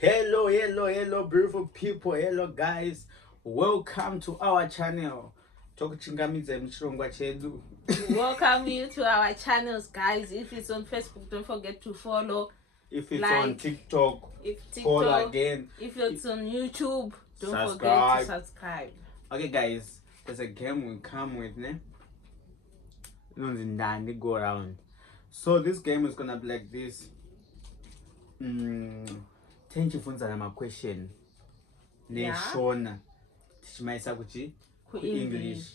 Hello, beautiful people. Hello, guys. Welcome to our channel. Tokuchingamidza muchirongwa chedu. Welcome you to our channels, guys. If it's on Facebook, don't forget to follow. If it's on TikTok, follow again. If it's on YouTube, don't forget to subscribe. Okay, guys. There's a game we come with, ne? Go around. So this game is gonna be like this. Tenchifunza ma question. Ne Shona. Tichimaisa kuchi English.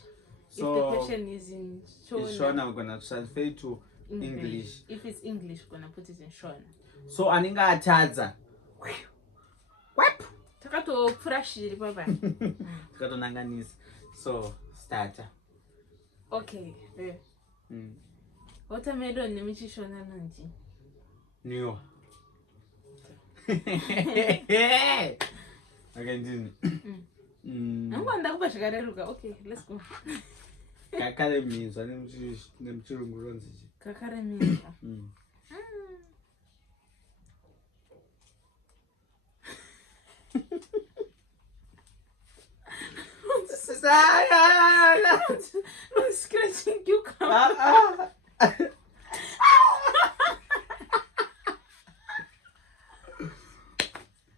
So if the question is in Shona, we're gonna transfer it to English. If it's English, we're gonna put it in Shona. So aninga atadza. Wap. Takato purashiri baba. Takato nanganisa. So start. Okay. Watermelon ni michishona nanji. New. Okay, ndini. Angwanda kubashikareruka. Okay, let's go. Kakare means nemchirungu ronzi. Kakare means. I'm scratching cucumber.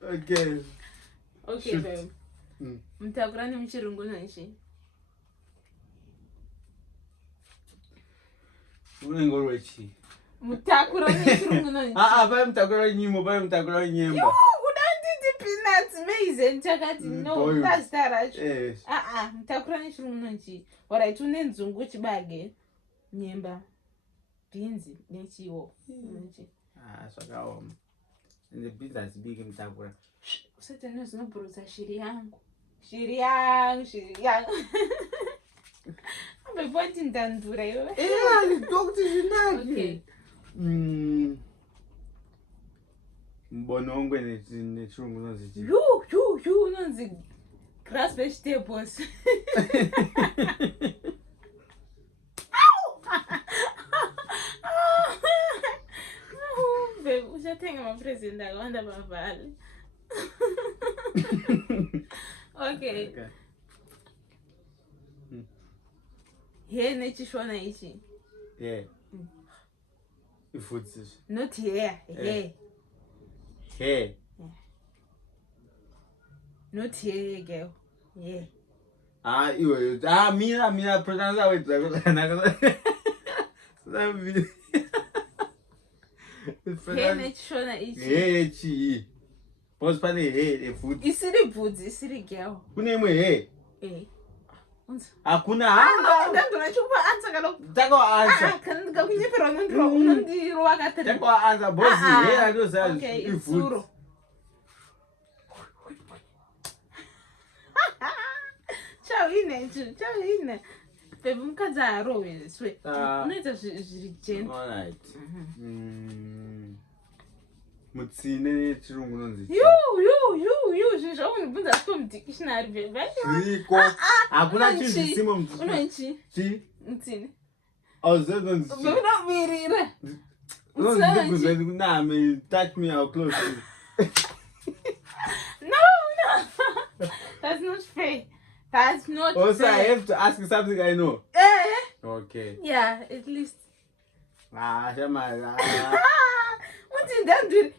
Okay. Okay, babe. Mtakura ni mchirungu nanshi. Unengorochi. Mtakura ni mchirungu nanshi. Bai mtakura nyimbo, bai mtakura nyemba. Yo, unanditi peanuts maize nchakati no pastaracho. Yes. Mtakura ni mchirungu nanshi. Alright, unenzungu chibage. Nyemba. Beans nechiwo. Swakaoma. And the beans as big mtakura. Usete no bruza shiri yangu. Shiri yangu. Abe boti ndandura yo. Doctor Jinaki. Okay. Mbonongwe nechirungu nonzi. You nonzi grass vegetables. Babe, ushatenga mapresent akawanda mavali. Okay. Here nechishona ichi. Yeah. Ifutsi. Not here. Here. Here. Not here, girl. Yeah. Iwe. Mina pronounce it Here nechishona ichi. Here chi. Pose pane here food. Isiri boots, isiri girl. Kune imwe here. Hakuna hanga. Ndandura chupa answer kalo. Tako answer. Kan kunyepera unondiro wakatri. Tako answer boss here ado sa. Okay, food. Ciao ine. Baby mukadzi arowe swe. Unoita zviri gentle. All right. Mutsine chirungu nonzi. You zvisho unibvunza from dictionary baby. Zviko. Hakuna chinhu chisimo mutsine. Unoichi? Chi? Mutsine. Zvenonzi. Unomirira. Unonzi touch me how close. No. That's not fair. That's not also fair. I have to ask you something I know. Okay. Yeah, at least. Shama. What did that do?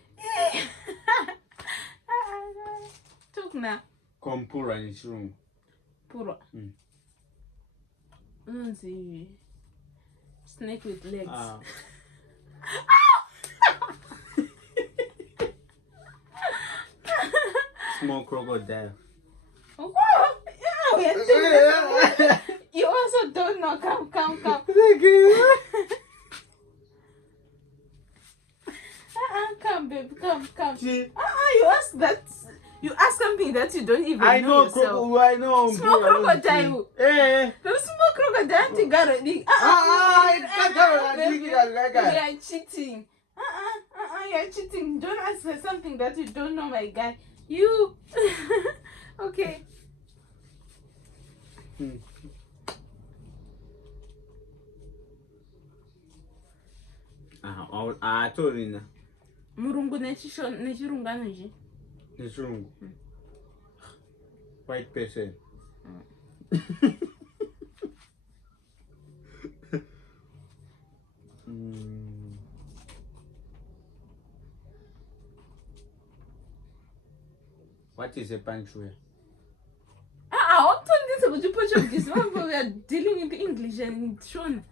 Talk now. Kompura ni chirungu. Pura. Unzi. Snake with legs. Small crocodile. Oh, yeah, you also don't know. Come. Come, babe. Come. You asked that. You ask something that you don't even know yourself. I know. Small crocodile. The small crocodile thing got it. You are cheating. You are cheating. Don't ask for something that you don't know, my guy. You. Okay. Torina. Murungu nechirungano nji. nechirungu. White person. What is a panchuya? What would you Portuguese? We are dealing in English and Shona.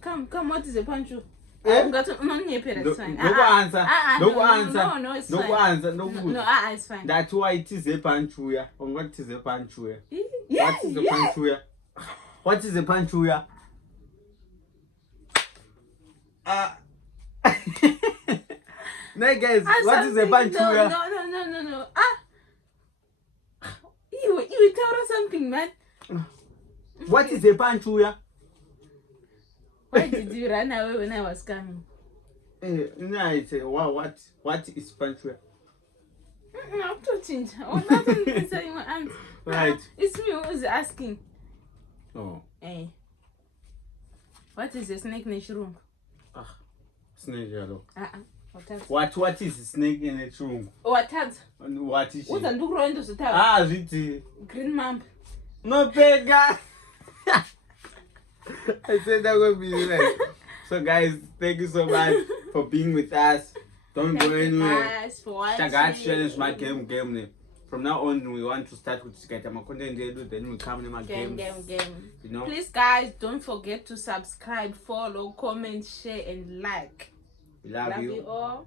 Come, what is a pancho? I've got money a period. No Fine. answer. No answer. No, it's No fine. answer. No good. No, it's fine. That's why it is a panchuya. What is a panchuya? Yeah, What is a panchuya? What is a panchuya? No, guys, what is a panchuya? No. You tell us something, man. What is a panchuya? Why did you run away when I was coming? No, I say, wow, what is panchuya? I'm touching. Oh, nothing saying my aunt. Right. It's me who's asking. Oh. Hey. What is a snake in a room? Snake, hello. What is a snake in its room? What is What's it? a new round to Really? Green mom. No, Pega! I said that would be nice. So, guys, thank you so much for being with us. Don't go anywhere. Guys, for watching. Challenge my game. From now on, we want to start with my content, then we come to my game. You know? Please, guys, don't forget to subscribe, follow, comment, share, and like. We love you all.